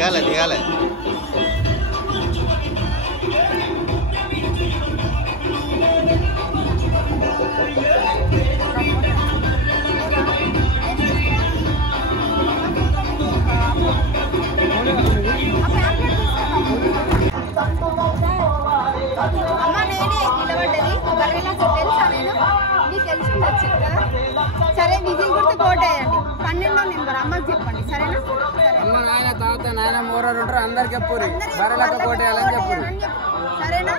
దిగాలి దిగాలి. అమ్మ నేనే నిలబడ్డది బర్రెలకు తెలుసా నేను నీకు తెలిసి ఉండొచ్చు కదా. సరే విజిల్ గుర్తు కోటేయండి 12వ నెంబర్ అమ్మకి చెప్పండి సరేనా. అమ్మ నాయన తాత నాయన మోరాలు ఉంటారు అందరికి చెప్పురి బర్రెలకు కోటేయాలని చెప్పురు సరేనా.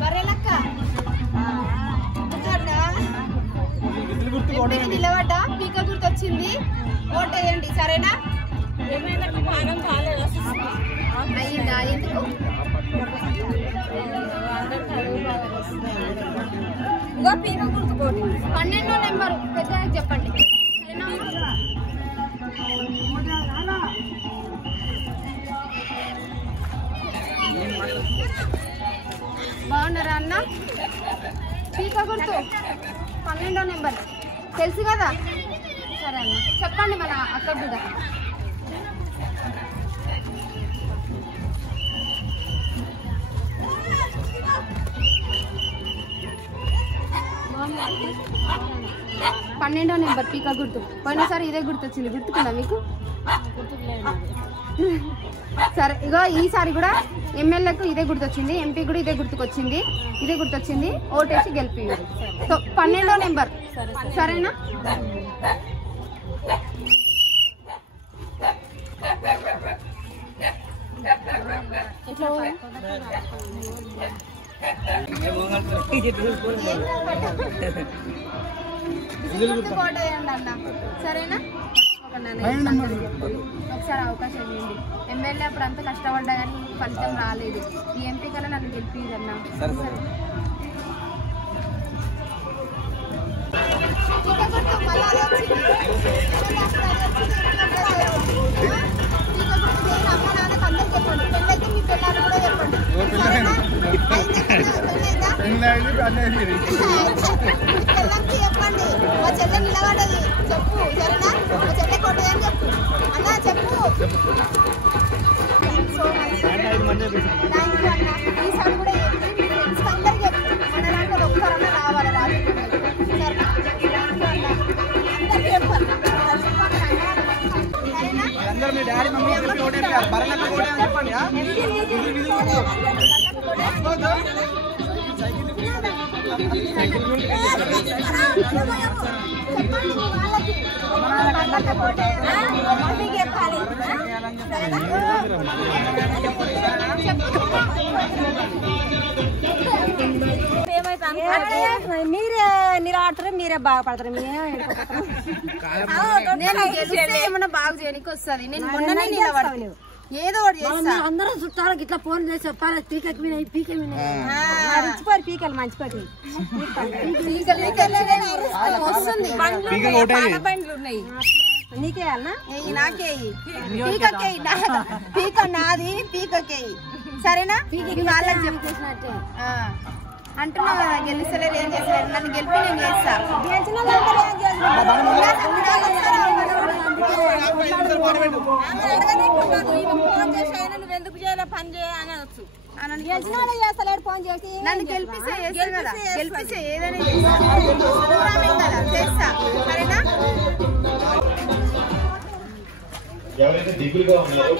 బర్రెలక్క నిలబడ్డా పీక గుర్తు వచ్చింది ఓటేయండి సరేనా. అయ్యిందా ఎందుకు 12వ నెంబర్ పెద్ద చెప్పండి సరేనా. బాగున్నారా అన్న. పీక గుర్తు 12వ నెంబర్ తెలుసు కదా. సరే అన్న చెప్పండి మన అక్కడ కూడా. పన్నెండవ నెంబర్ పీకా గుర్తు పోయినసారి ఇదే గుర్తు వచ్చింది గుర్తుకుందా మీకు. సరే ఇగో ఈసారి కూడా ఎమ్మెల్యేకు ఇదే గుర్తొచ్చింది ఎంపీ కూడా ఇదే గుర్తుకొచ్చింది ఇదే గుర్తొచ్చింది ఓటేసి గెలిపి 12వ నెంబర్ సరేనా. కోటేయండి అన్న సరేనా. ఒకసారి అవకాశం ఇవ్వండి. ఎమ్మెల్యే అప్పుడు అంతా కష్టపడ్డా కానీ ఫలితం రాలేదు. ఈ ఎంపీ కన్నా నన్ను గెలిపిదన్నా. అమ్మ నాన్నకు అందరు చెప్పండి పెళ్ళైతే మీ పిల్లలు కూడా చెప్పండి చెప్పండి. మా చెల్లె నిలబడది చెప్పు సరేనా. మా చెల్లె కొట్టదని చెప్పు అన్న చెప్పు. థ్యాంక్ యూ అన్న. ఈసారి కూడా చెప్పి మీ ఫ్రెండ్స్ అందరు చెప్పు మన దాంట్లో ఒక్కరన్నా రావాలి రాజకీయ సరేనా. అందరికి చెప్పాలి మీరే నిలబడతారు మీరే బాగుపడతారు. నేను గెలిస్తే ఏమన్నా బాగు చేయడానికి వస్తుంది. నేను మొన్ననే నిలబడతాను ఏదో ఒకటి అందరూ చుట్టాలకు ఇట్లా ఫోన్ చేసి చెప్పాలి పీకకి పీకలు మంచిపోయి వస్తుంది. బండ్లు ఉన్నాయి నీకేయాలనా నాకేయి పీకకేయి పీక నాది పీకకేయి సరేనా. వాళ్ళకి చెప్పేసినట్టే అంటున్నా కదా గెలిస్తలేరు ఏం చేస్తారు నన్ను గెలిపి నేను చేస్తా. నువ్వెందుకు చేయాలి పని చేయనొచ్చు ఫోన్ చేసి నన్ను గెలిపిస్తే చేస్తా కదా. గెలిపిస్తే ఏదైనా చేస్తా సరేనా. ఎవరైతే దిగులుగా ఉన్నారో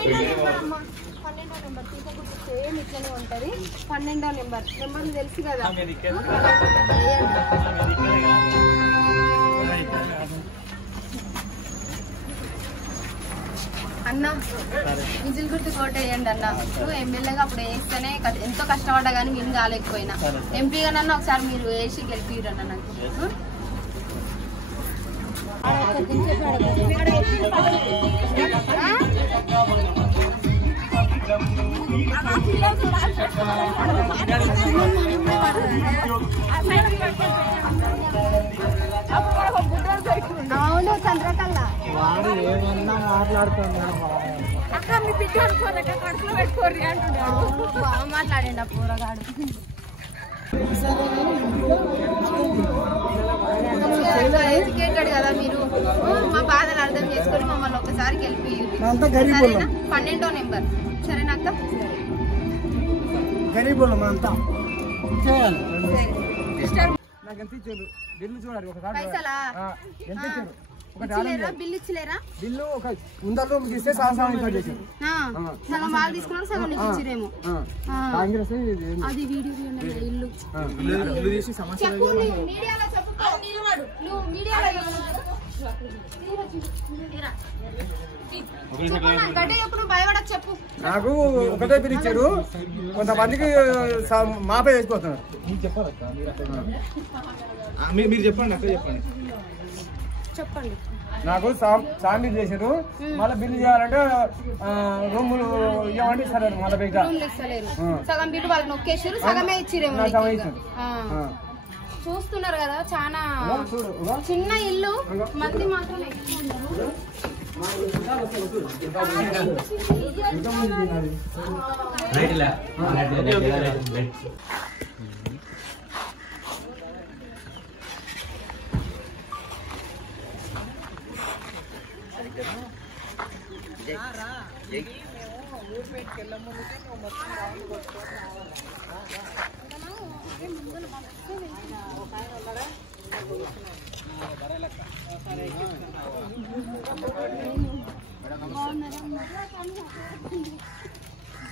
12వ నెంబర్ సేమ్ ఇట్లనే ఉంటది. 12వ నెంబర్ తెలుసు కదా. అన్న విజిల్ గుర్తు కోటేయండి అన్న. నువ్వు ఎమ్మెల్యేగా అప్పుడు వేస్తేనే ఎంతో కష్టపడ్డా కానీ విన్ కాలేకపోయినా ఎంపీగా నన్ను ఒకసారి మీరు వేసి గెలిపిరండి నాకు. అవును చంద్రకల్లా వాడు ఏమన్నా మాట్లాడుతున్నాడు. అక్క మీ బిడ్డ అనుకోలేక కడుపులో పెట్టుకోర్రి అంటున్నాడు. బాగా మాట్లాడండి ఆ పూరగాడు. ఎడ్యుకేటెడ్ కదా మీరు, మా బాధలు అర్థం చేసుకొని మమ్మల్ని ఒకసారి గెలిపి 12వ నెంబర్. సరేనా అక్క? నాకు ఎంత ఇచ్చారు బిల్లు చూడాలి ఒకసారి. పైసలా ఎంత ఇచ్చారు? బిల్లు ఇచ్చలేరా? బిల్లు ఒక 100 రూపాయలు ఇస్తే సంవత్సరం ఇంత చేశారు. సగం వాళ్ళు తీసుకున్నారు, సగం నీకు ఇచ్చిరేమో. కాంగ్రెస్ అది వీడియో ఇల్లు తీసి సమస్య మీడియాలో చెప్పుకో. నువ్వు మీడియాలో భయపడకు చెప్పు. నాకు ఒకటే బిల్ ఇచ్చారు, కొంతమందికి మాపే వేసిపోతున్నారు. మీరు చెప్పండి అక్క, చెప్పండి. చెప్పండి. నాకు సామి చేశారు, మళ్ళీ బిల్లు చేయాలంటే రూములు ఇవ్వమంటే సరే మళ్ళీ బయట సగం బిల్లు వాళ్ళు నొక్కేసారు, సగమే ఇచ్చిరేమో. చూస్తున్నారు కదా, చాలా చిన్న ఇల్లు, మంది మాత్రం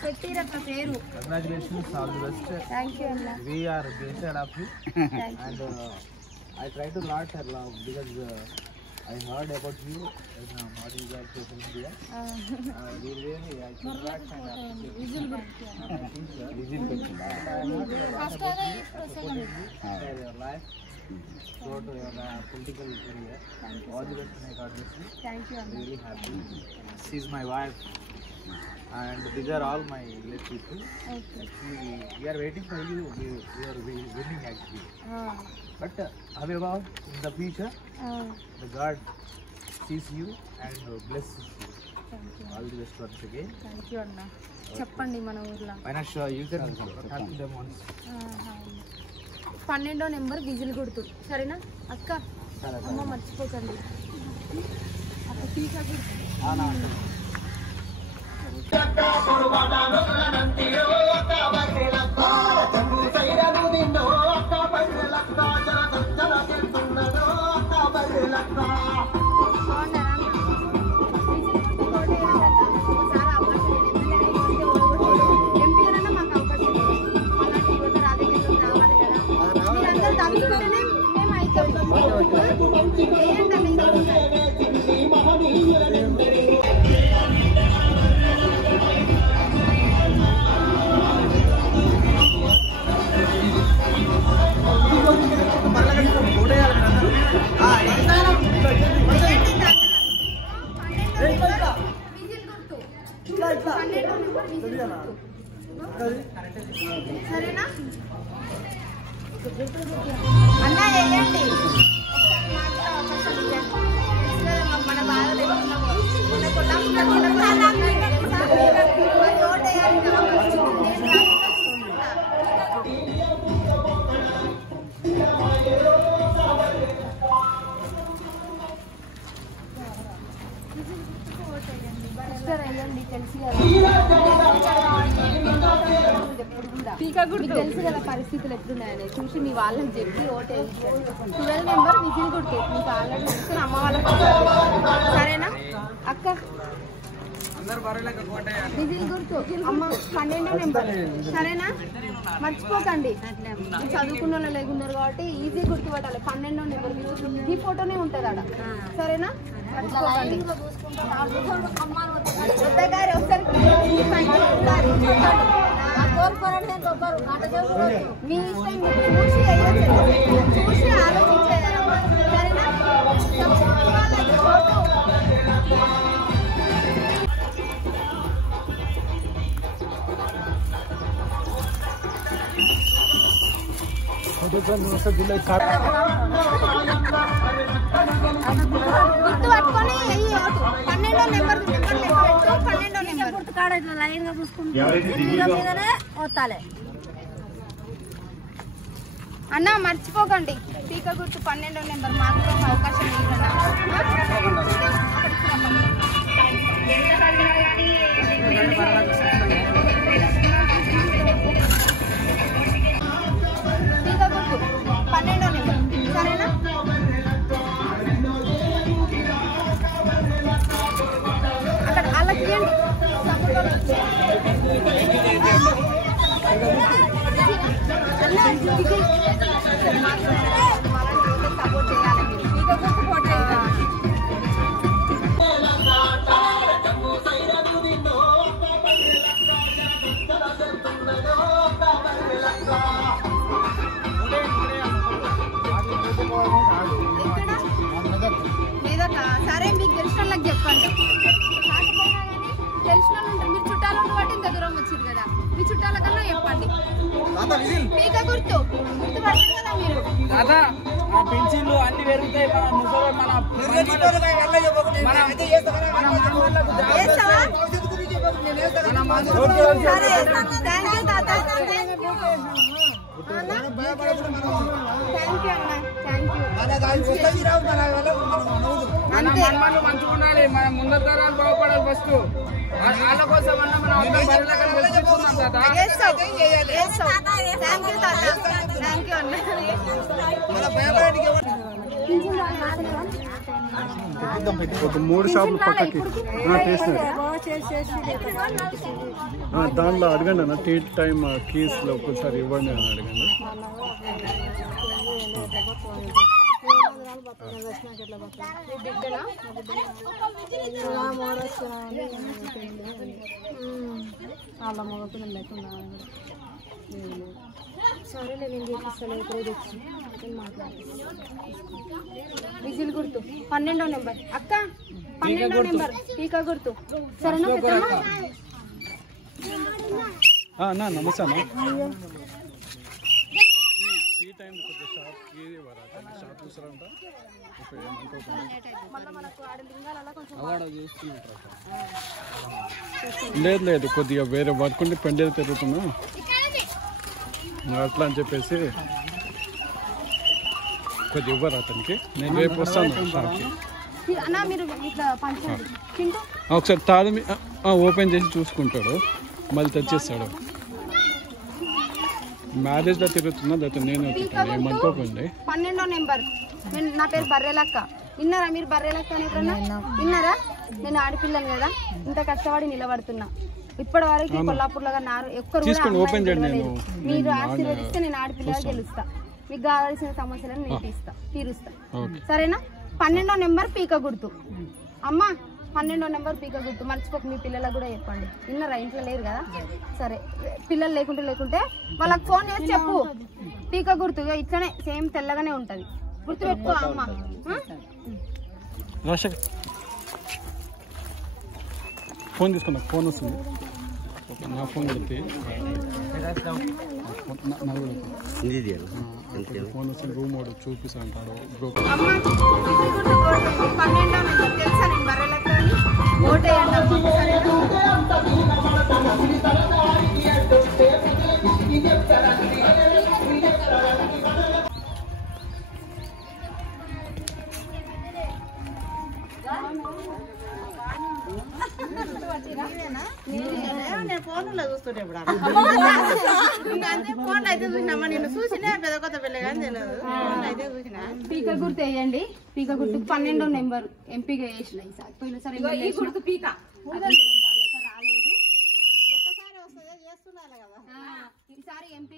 పెట్టిరక్క పేరు. Congratulations, all the best. Thank you అన్న. We are blessed of you. And I try to lot because I heard about you in Modi social media. We really congrats and Vijil your life, go to your political career. All the best, my God bless you. Thank you అన్న. Really happy. She is my wife. And these are all my village people. Okay. Actually, we are waiting for you. We are winning actually. But however, in the future, the God sees you and blesses you. Thank you. All the best once again. Thank you అన్న. చెప్పండి మన ఊర్లో. Why not sure you can talk to them once. 12వ number whistle కొడుతు. సరేనా అక్క? అమ్మ మర్చిపోకండి అక్క. టీకా సరేనా అన్న? వేయండి మన బాధలు అయ్యండి. తెలిసి తెలుసు కదా పరిస్థితులు ఎట్లున్నాయని చూసి మీ వాళ్ళని చెప్పి ఓటు వేయించండి. 12 నెంబర్ విజిల్ కొట్టే మీకు ఆల్రెడీ తీసుకుని అమ్మ వాళ్ళకి. సరేనా అక్క? విజిల్ గుర్తు అమ్మ 12వ నెంబర్. సరేనా? మర్చిపోకండి. చదువుకున్న వాళ్ళు లేకున్నారు కాబట్టి ఈజీ గుర్తు పట్టాలి. 12వ నెంబర్ ఈ ఫోటోనే ఉంటుంది ఆడ. సరేనా? మర్చిపోకండి. గారు ఒకసారి మీ ఇష్టం, చూసి ఆలోచించేదన్నమాట. సరేనా? గుర్తు పట్టుకొని 12వ నెంబర్ లెక్క పెట్టు. 12వ నెంబర్ గుర్తు కాడ ఇట్లా లైన్ గా చూసుకుంటే వస్తాలే. అన్న మర్చిపోకండి పీక గుర్తు 12వ నెంబర్ మాకు అవకాశం ఇవ్వనా. పీక గుర్తు 12వ నెంబర్ సరేనా. అక్కడ వాళ్ళకి ఇవ్వండి. సపోర్ట్ చేయాలి మీకు సపోర్ట్ లేదట. సరే మీకు తెలిసిన వాళ్ళకి చెప్పండి. కాకపోయినా కానీ తెలిసిన వాళ్ళు ఉంటారు. మీరు చుట్టాలు ఉన్న బట్టి ఇంత దూరం వచ్చింది కదా, మీ చుట్టాల కన్నా చెప్పండి. పీక గుర్తు గుర్తు పడుతుంది కదా మీరు. పెన్షన్లు అన్ని పెరుగుతాయి. సరే థ్యాంక్ యూ తాత. థ్యాంక్ యూ అన్న. Thank you. అంతే మంచిగా ఉండాలి. మన ముందర తరాలు బాగుపడాలి. ఫస్ట్ వాళ్ళ కోసం అన్న మనం అందరం బరిలాగా తెలుసుకుందాం తాత. థ్యాంక్ యూ తాత. థ్యాంక్ యూ అన్న. ఒక 3 షాపులు పక్కకి చేసినారు. దాంట్లో అడగండి అన్న టీ టైం కీస్లో ఒక్కసారి ఇవ్వండి అని అడగండి. వాళ్ళ మొగపిల్లలు లేకుండా సరేలే నేను చేపిస్తాను. ఇప్పుడే తెచ్చి నేను మాట్లాడుతాను. విజిల్ గుర్తు 12వ నెంబర్ అక్క. 12వ నెంబర్ పీక గుర్తు సరేనా. అన్న నమస్తే అన్న. టీ టైం కొద్దిగా షాప్కి షాప్ చూసారంట. లేదు లేదు కొద్దిగా వేరే వర్క్ ఉండి పెండేది తిరుగుతున్నా అట్లా అని చెప్పేసి కొద్దిగా ఇవ్వరు అతనికి. నేను రేపు వస్తాను షాప్కి. ఒకసారి తాళం ఓపెన్ చేసి చూసుకుంటాడు, మళ్ళీ తెచ్చేస్తాడు. మ్యారేజ్ లో తిరుగుతున్నా లేకపోతే నేను ఏమనుకోకండి. 12వ నెంబర్ నా పేరు బర్రెలక్క. విన్నారా మీరు బర్రెలక్క అని ఎప్పుడన్నా విన్నారా? నేను ఆడపిల్లని కదా, ఇంత కష్టపడి నిలబడుతున్నా. ఇప్పటి వరకు కొల్లాపూర్లో ఒక్కరు మీరు ఆశీర్వదిస్తే నేను ఆడపిల్లగా గెలుస్తా. మీకు కావాల్సిన సమస్యలను నేను తీరుస్తా. సరేనా. 12వ నెంబర్ పీక గుర్తు అమ్మ. 12వ నెంబర్ పీక గుర్తు మర్చిపోక. మీ పిల్లలకు కూడా చెప్పండి. విన్నారా? ఇంట్లో లేరు కదా. సరే పిల్లలు లేకుంటే వాళ్ళకి ఫోన్ చేసి చెప్పు. పీక గుర్తు ఇట్లనే సేమ్ తెల్లగానే ఉంటది. గుర్తు పెట్టుకో అమ్మ. ఫోన్ తీసుకున్నా. ఫోన్ వస్తుంది. నా ఫోన్ పెడితే ఫోన్ వస్తుంది. రూమ్ వాడు చూపిస్తా అంటాడు. 12వ నెంబర్ తెలుసా? నేను బర్రెలక్క ఓటేయండి. నేను ఫోన్లో చూస్తుంటే ఇప్పుడు ఫోన్ అయితే చూసినామా? నేను చూసినా పెద్ద కొత్త పెళ్ళి కానీ తెలియదు. ఫోన్ అయితే చూసినా. పీక గుర్తు వేయండి. పీక గుర్తు 12వ నెంబర్ ఎంపీగా వేసిన ఈసారి. పోయినసారి గుర్తు పీక రాలేదు. ఒక్కసారి వస్తుంది చేస్తున్నారు కదా. ఈసారి ఎంపీ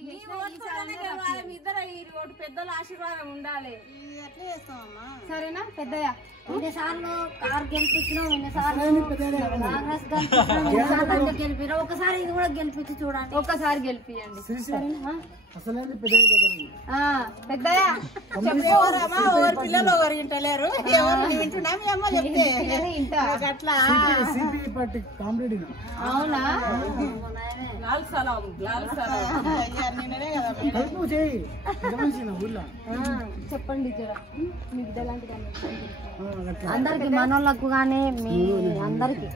పెద్దల ఆశీర్వాదం ఉండాలి. ఎట్లా చేస్తామమ్మా? సరేనా పెద్దయ్య? ఎన్నిసార్లు కారు గెలిపించినాం, ఎన్నిసార్లు గెలిపినా, ఒకసారి ఇది కూడా గెలిపించి చూడండి. ఒక్కసారి గెలిపియండి. పెద్దయ్య ఎవరు పిల్లలు ఒకరు ఇంటలేరు. ఎవరు వింటున్నా మీ అమ్మ చెప్తే అట్లా. అవునా? నేనే కదా చెప్పండి జర మీకు ఎలాంటి అందరికి మనోళ్ళకు కానీ మీ అందరికి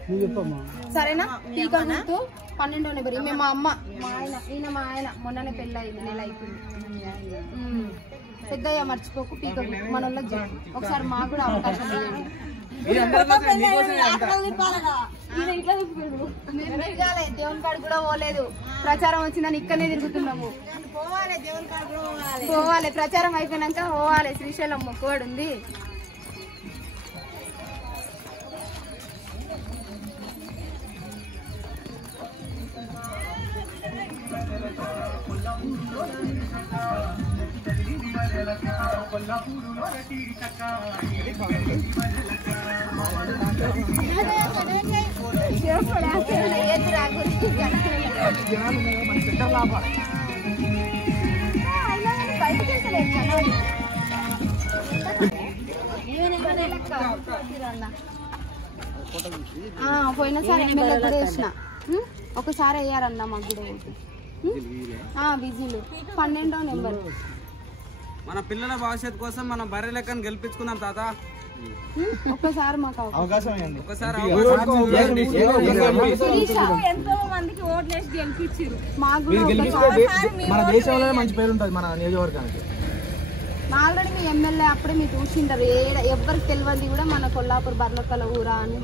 సరేనా టీకా గుర్తు 12వ నెంబర్. ఈమె మా అమ్మ మా ఆయన ఈయన మా ఆయన మొన్ననే పెళ్ళి అయింది, నెల అయిపోయింది. పెద్దయ్య మర్చిపోకు టీకా గుర్తు మన వాళ్ళకి చెప్పు. ఒకసారి మాకు కూడా అవకాశం ఇవ్వండి. దేవుని కాడ కూడా పోలేదు, ప్రచారం వచ్చిందని ఇక్కడనే తిరుగుతున్నాము. పోవాలి ప్రచారం అయిపోయినాక పోవాలి. శ్రీశైలం మొక్కువాడు ఉంది. పోయినసారి ఎమ్మెల్యే కూడా వేసిన, ఒకసారి అయ్యారన్నా మాకు కూడా విజిల్ 12వ నెంబర్. మన పిల్లల భవిష్యత్తు కోసం మనం బర్రె లెక్కను గెలిపించుకుందాం తాత. ఒక్కసారి మాకు అవకాశం ఒకసారి ఎంతో మందికి ఓట్లేసి గెలిపించారు. మాకు మన దేశంలోనే మంచి పేరు ఉంటుంది మన నియోజకవర్గానికి. ఆల్రెడీ మీ ఎమ్మెల్యే అప్పుడే మీరు చూసింటారు. ఎవరికి తెలియదు కూడా మన కొల్లాపూర్ బర్లకల ఊరా అని.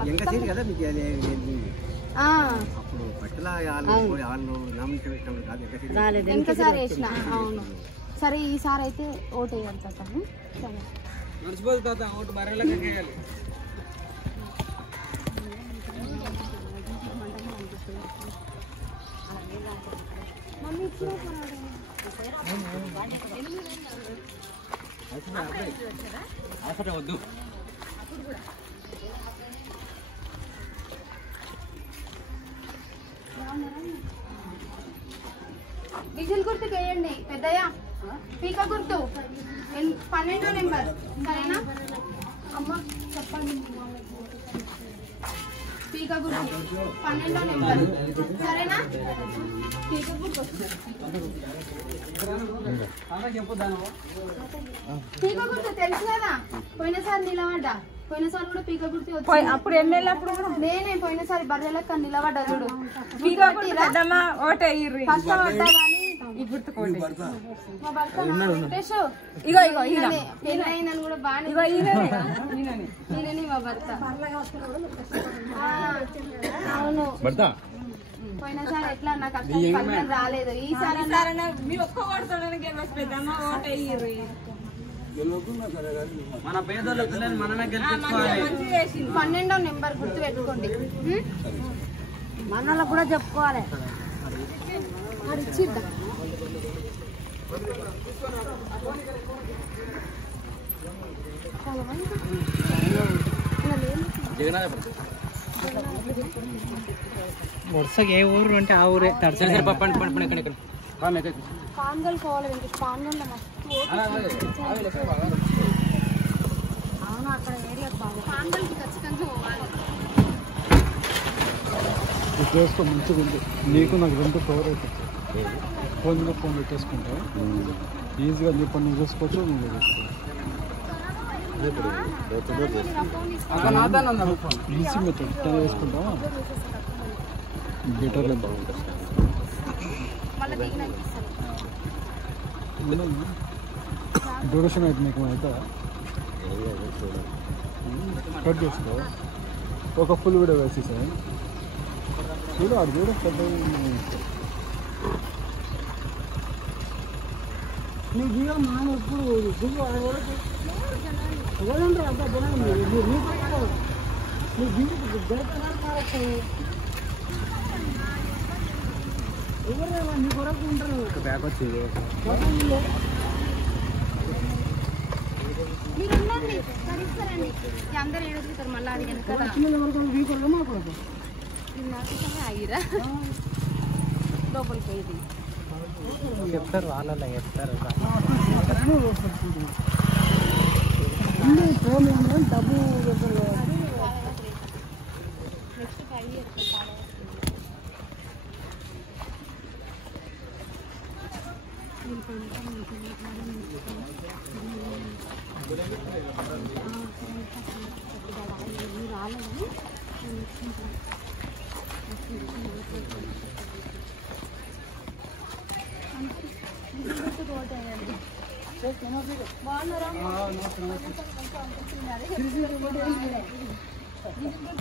ఇంకసారి వేసిన. అవును సరే ఈసారి అయితే ఓటు వేయాలి తాత. సరే మర్చిపోదు తాత, ఓటు బర్రె లెక్కకి వేయాలి. వద్దు విజిల్ గుర్తు వేయండి పెద్దయ్య. పీక గుర్తు 12వ నెంబర్. సరేనా అమ్మ చెప్పండి. పీక గుర్తు 12వ నెంబర్. సరేనా పీక గుర్తు. పీక గుర్తు తెలుసు కదా, పోయినసారి నిలబడ్డా. పోయినసారి కూడా పీక గుర్తు అప్పుడు ఎమ్మెల్యే అప్పుడు నేనే పోయినసారి బర్రెలెక్క నిలబడ్డా చూడు. ఫస్ట్ పడ్డా కానీ మా భర్త పెళ్ళయిందని కూడా బాగా ఈయనని మా భర్త. అవును పోయినసారి ఎట్లా నాకు అక్కడ రాలేదు. ఈసారి మన పేదోళ్ళ పిల్లలు మనమే గెలిపించుకోవాలి. 12వ నెంబర్ గుర్తు పెట్టుకోండి. మనోళ్ళకు కూడా చెప్పుకోవాలి. వరుసగా ఏ ఊరు అంటే ఆ ఊరే. పాన్గల్ పోవాలి. పాన్గల్ అవును అక్కడ ఏరియా బాగా. పాన్గల్కి ఖచ్చితంగా పోవాలి. చేసుకో మంచిగా ఉంది. నీకు నాకు 2 కవర్ అవుతుంది. ఫోన్ పెట్టేసుకుంటా ఈజీగా నీ పని నువ్వు చూసుకోవచ్చు. నువ్వు ఈజీ మెథడ్ ఇట్లా వేసుకుంటావా బెటర్ బాగుంటుంది. డ్యూరేషన్ అయితే నీకు అయితే కట్ చేసుకో. ఒక ఫుల్ వీడియో వేసేసాయి చూడు. అది చూడు పెద్ద నీ జీవం మాన ఎప్పుడు ఎవరంటారు అంత జనం నీ జీవితం ఎవరు నీ కొరకు ఉంటారు. బ్యాక్ వచ్చింది మీరు ఉండండి సరిస్తారండి. అందరు ఏడుగుతారు మళ్ళీ అడిగాను కదా. ఆగిరా లోపలికి ఇది చెప్తారు వాళ్ళ చెప్తారు. డబ్బు నెక్స్ట్ 5 years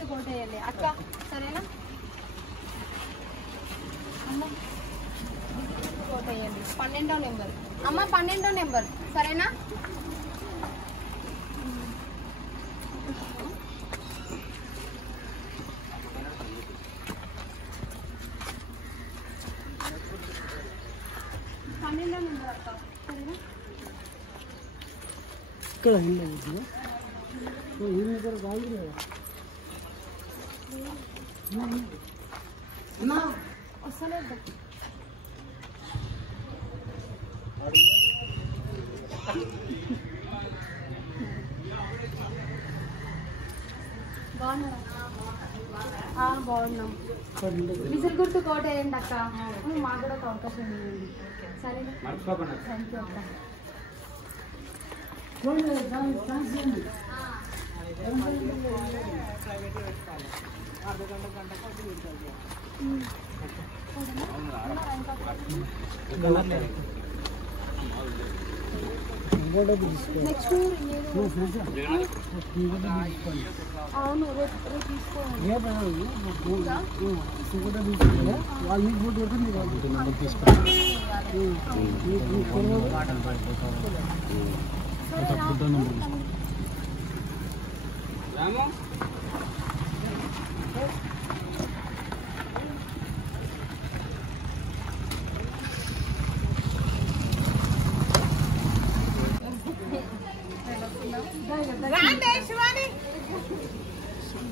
కోటేయండి అక్క, సరేనా? కోటేయండి 12వ నెంబర్ అమ్మ, 12వ నెంబర్, సరేనా? ఇక్కడ వస్తలేదు. బాగున్నాం. విజిల్ గుర్తు కోటేయండి అక్క, మాకు కూడా ఒక అవకాశం ఇవ్వండి, సరేనా? థ్యాంక్ యూ అక్క. నెక్స్ట్ అవును, రేపు తీసుకోండి.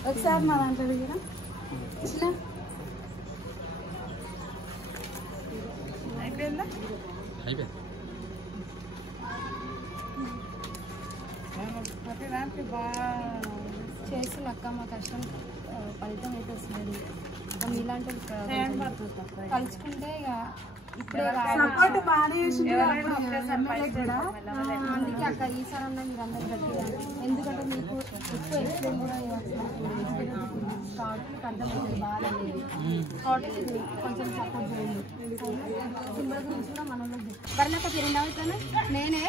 ఒకసారి మా దాంట్లో దగ్గర ఇట్లా అయిపోయిందా? చేస్తున్న అక్క, మా కష్టం ఫలితం అయితే వస్తుంది. మీలాంటి కలుసుకుంటే ఇక ఇప్పుడే అందుకే అక్క ఈసారి అన్న మీరు అందరూ గట్టిగా, ఎందుకంటే మీకు ఎక్కువ ఎక్స్ప్లెయిన్ కూడా స్టార్ట్ అర్థమవుతుంది బాగా లేదు కాబట్టి కొంచెం సపోర్ట్ చేయండి. సింబల్ గురించి కూడా మనలో బర్లక తిరిగిన నేనే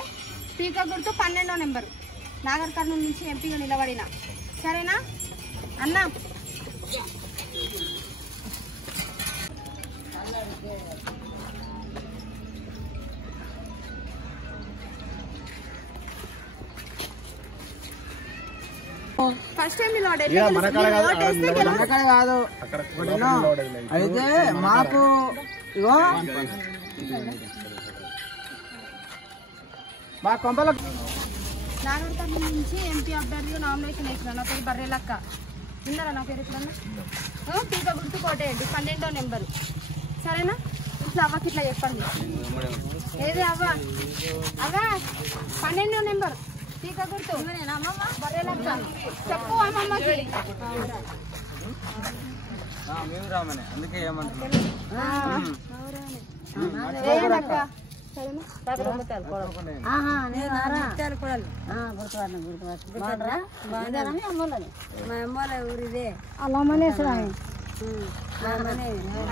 టీకా గుర్తు 12వ నెంబరు నాగర్ కర్నూలు నుంచి ఎంపీగా నిలబడిన, సరేనా అన్న? ఫస్ట్ టైం కాదు అయితే మాకు ఇగో మా కొంపల నాగర్ కర్నూలు నుంచి ఎంపీ అభ్యర్థిగా నామినేషన్ వేసిన. నా పేరు బర్రెలక్క, విన్నారా నా పేరు ఎప్పుడన్నా? టీకా గుర్తు కోటేయండి 12వ నెంబరు, సరేనా? ఇట్లా అవ్వకి ఇట్లా చెప్పండి. ఏది అవ్వ? అవ్వ 12వ నెంబర్ టీకా గుర్తు బర్రెలక్క చెప్పు అమ్మమ్మకి. అందుకే ఏమంటున్నా ఊరిదే అలా మనేసరా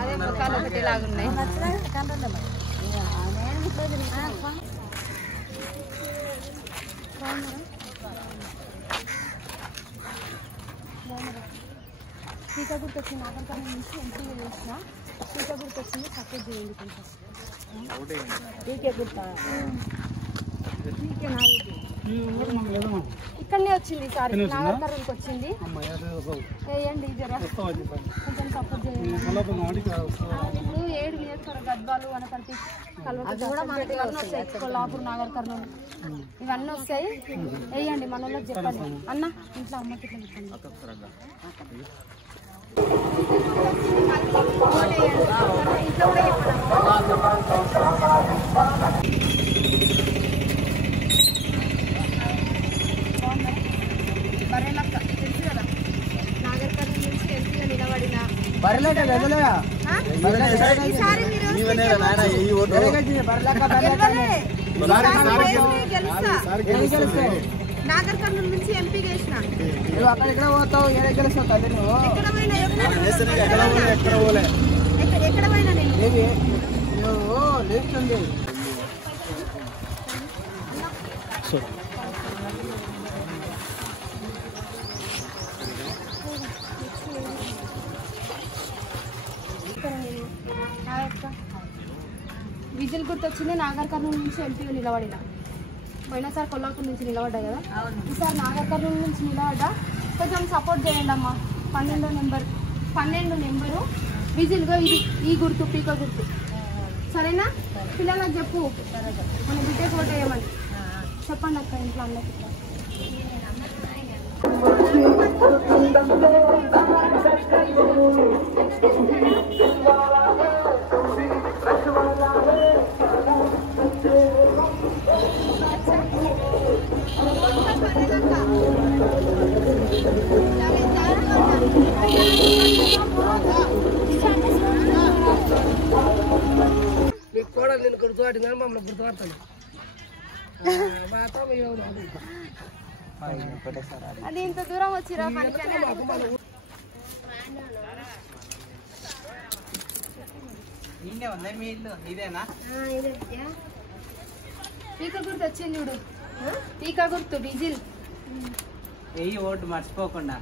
అదే ముఖాలు ఒకటి లాగున్నాయి. టీకా గుర్తు వచ్చింది, నాగర్ కర్నూలు నుంచి ఎంపీ వేసిన టీకా గుర్తు వచ్చింది, సపోర్ట్ చేయండి కొంచెం. ఇక్కడనే వచ్చింది ఈసారి, నాగర్ కర్నూలుకి వచ్చింది. వేయండి జరా కొంచెం సపోర్ట్ చేయండి. ఇప్పుడు 7 నియోజకవర్గ గద్వాలు వనపర్తి కొల్లాపూర్ నాగర్ కర్నూలు ఇవన్నీ వస్తాయి. వేయండి మన వాళ్ళకి చెప్పండి అన్న. ఇంట్లో అమ్మకి చెప్పండి. ఇంట్లో కూడా బర్రెలక్క తెలుసు కదా, నాగర్ కర్నూలు నుంచి ఎంపీగా నిలబడిన. ఈసారి మీరు నాగర్ కర్నూలు నుంచి ఎంపీగా వేసిన అక్కడ ఎక్కడ పోతావు ఏ దగ్గర తల్లి నువ్వు ఎక్కడ పోయినా నేను నువ్వు లేస్తుంది విజిల్ గుర్తొచ్చింది. నాగర్ కర్నూలు నుంచి ఎంపీగా నిలబడిన. పోయినసారి కొల్లాపూర్ నుంచి నిలబడ్డా కదా, ఈసారి నాగర్ కర్నూలు నుంచి నిలబడ్డా. కొంచెం సపోర్ట్ చేయండి అమ్మా. 12 నెంబరు విజిల్గా ఇది ఈ గుర్తు పీక గుర్తు, సరేనా? పిల్లలకు చెప్పు మన బిడ్డకు ఓటు వేయమని చెప్పండి అక్క ఇంట్లో అందరికి. నీకు కూడా నేను గుర్తుపట్టిందా? మమ్మల్ని గుర్తుపడతాను. అది ఇంత దూరం వచ్చిరా మీ ఇల్లు ఇదేనా? పీక గుర్తు వచ్చింది చూడు, పీక గుర్తు డీజిల్. వెయ్యి ఓటు మర్చిపోకుండా.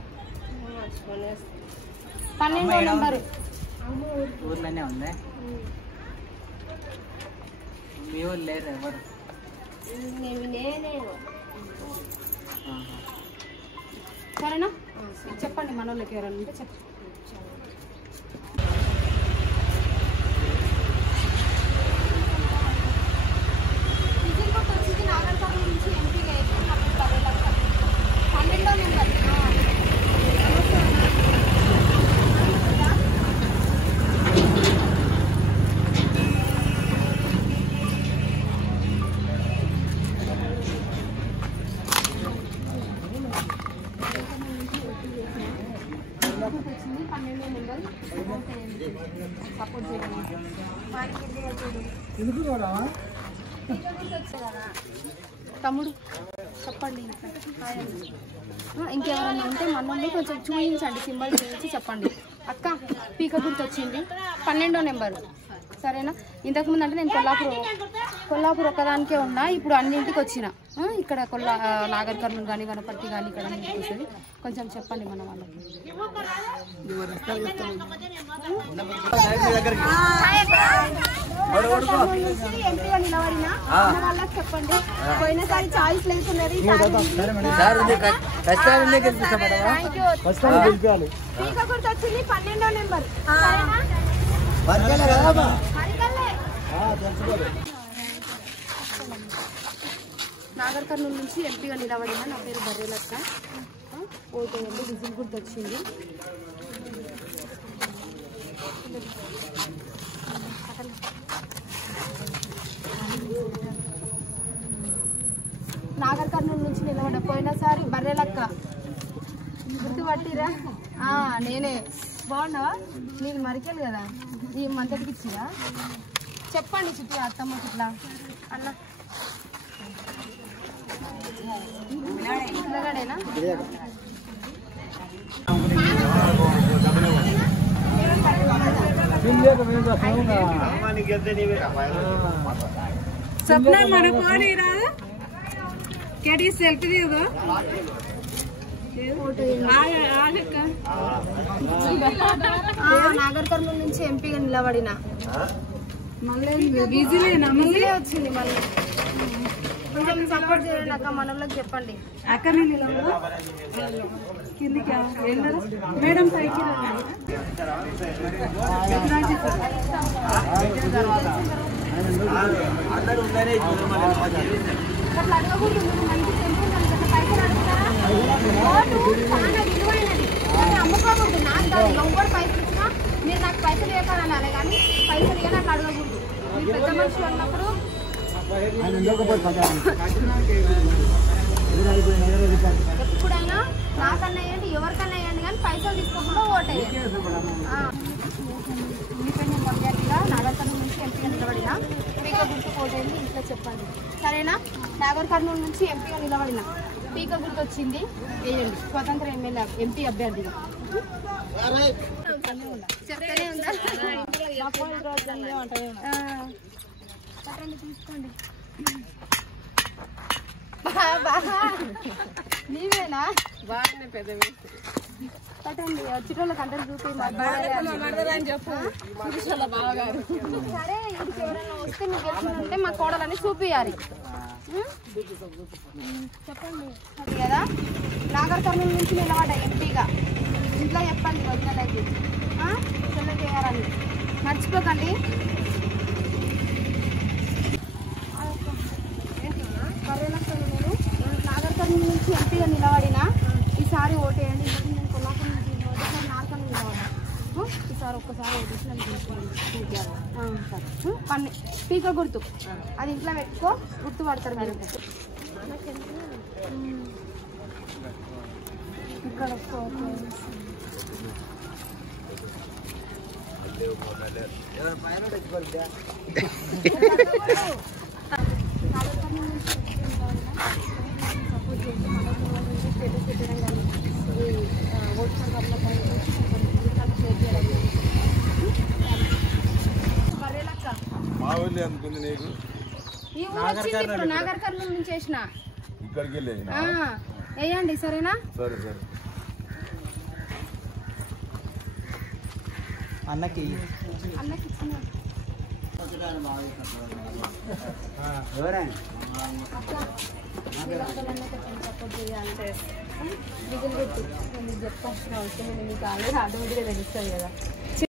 12వ నెంబరు ఊర్లోనే ఉంది. మీ ఊరు లేరు ఎవరు? సరేనా? చెప్పండి మన వాళ్ళకి ఎవరైనా ఉంటే చెప్పండి. విజిల్ గుర్తు వచ్చింది. నాగర్ కర్నూలు నుంచి ఎంపీగా 12వ నెంబర్. సపోర్ట్ చేయండి. తమ్ముడు చెప్పండి. ఇంకెవరైనా ఉంటే మనల్ని కొంచెం చూపించండి, సింబల్ చూపించి చెప్పండి. అక్క పీక గుర్తు వచ్చింది 12వ నెంబరు, సరేనా? ఇంతకుముందు అంటే నేను కొల్లాపూర్ ఒక్కదానికే ఉన్నా, ఇప్పుడు అన్నింటికి వచ్చిన. ఇక్కడ నాగర్ కర్నూలు కానీ వనపర్తి కానీ ఇక్కడ అన్నింటికి వస్తుంది. కొంచెం చెప్పండి మన వాళ్ళకి. ఎంపీగా నిలబడిన మన వాళ్ళకి చెప్పండి. పోయినసారి చాయిస్ లేకున్నది, పీక గుర్తు వచ్చింది 12వ నెంబర్, సరేనా? నాగర్ కర్నూలు నుంచి ఎంపీగా నిలబడిన. నా పేరు బర్రెలక్క. ఓటు వెళ్ళి విజిల్ గుర్తు వచ్చింది. నాగర్ కర్నూలు నుంచి నిలబడ్డ. పోయినసారి బర్రెలక్క గుర్తుపట్టిరా? నేనే. బాగున్నావా? నీకు మరికెళ్ళి కదా ఈ మంతటికి ఇచ్చిరా. చెప్పండి చుట్టూ అత్తమ్మ ఇట్లా అన్న పిల్లగాడేనా? సప్న మన కోడిరా కేడి సెల్ఫీ దిగు నాగర్ కర్నూలు నుంచి ఎంపీగా నిలబడిన. మళ్ళీ బిజీలేనా? బిజీలే వచ్చింది. మళ్ళీ కొంచెం సపోర్ట్ చేయండి అక్క, మన వాళ్ళకి చెప్పండి. అక్కడ నిలబడు కిందికి వెళ్ళరు మేడం, పైకి అట్లా అడగకూడదు. మంచి టెన్షన్ పైసలు అడుగుతారా? ఓటు చాలా విలువైనది, కానీ అమ్ముకోకూడదు. నాకు కాదు, ఎవరు పైసలు ఇచ్చినా మీరు నాకు పైసలు ఇవ్వకాలనాలి, కానీ పైసలు ఇవ్వని అట్లా అడగకూడదు. మీరు పెద్ద మనుషులు ఉన్నప్పుడు ఎప్పుడైనా నాకన్నా వేయండి, ఎవరికన్నా వేయండి, కానీ పైసలు తీసుకోకుండా ఓటేయండి. ఇండిపెండెంట్ అభ్యర్థిగా నాగర్ కర్నూలు నుంచి ఎంపీగా నిలబడిన. పీక గుర్తు ఓటేయండి ఇంట్లో చెప్పండి, సరేనా? నాగర్ కర్నూలు నుంచి ఎంపీగా నిలబడిన. పీక గుర్తొచ్చింది వేయండి. స్వతంత్ర ఎమ్మెల్యే ఎంపీ అభ్యర్థిగా చెప్తానే ఉందా? పట్టండి తీసుకోండి. నీవేనా బాగానే పెద్ద పట్టండి. వచ్చేటోళ్ళకి అంటే చూపి సరే. ఇంటికి ఎవరైనా వస్తే మీకు ఎట్లుంటే మా కోడలని చూపియాలి. చెప్పండి. అది కదా నాగర్ కర్నూలు నుంచి నిలబడ్డ ఎంపీగా ఇంట్లో చెప్పండి వదినలకి చెల్లె చేయాలని మర్చిపోకండి. కర్రేలక్కలు నేను నాగర్ కర్నూలు నుంచి ఎంపీగా నిలబడిన ఈసారి ఓటేయండి. నేను కొల్లాపూర్ నుంచి ఒకసారి నాగర్కర్నూలు నిలబడ్డా. ఈసారి ఒక్కసారి ఓటేసి సరే పన్ను పీక గుర్తు అది ఇంట్లో పెట్టుకో, గుర్తుపడతారు మీరు. ఇక్కడ ఈ ఊరు వచ్చింది ఇప్పుడు నాగర్ కర్నూలు నుంచి వేసిన వేయండి. సరేనా? సరే సరే. అన్నకి ఇచ్చిన సపోర్ట్ చేయాలంటే చెప్తాను. మీకు ఆల్రెడీ ఆటోమేటిక్గా తెలుస్తుంది కదా.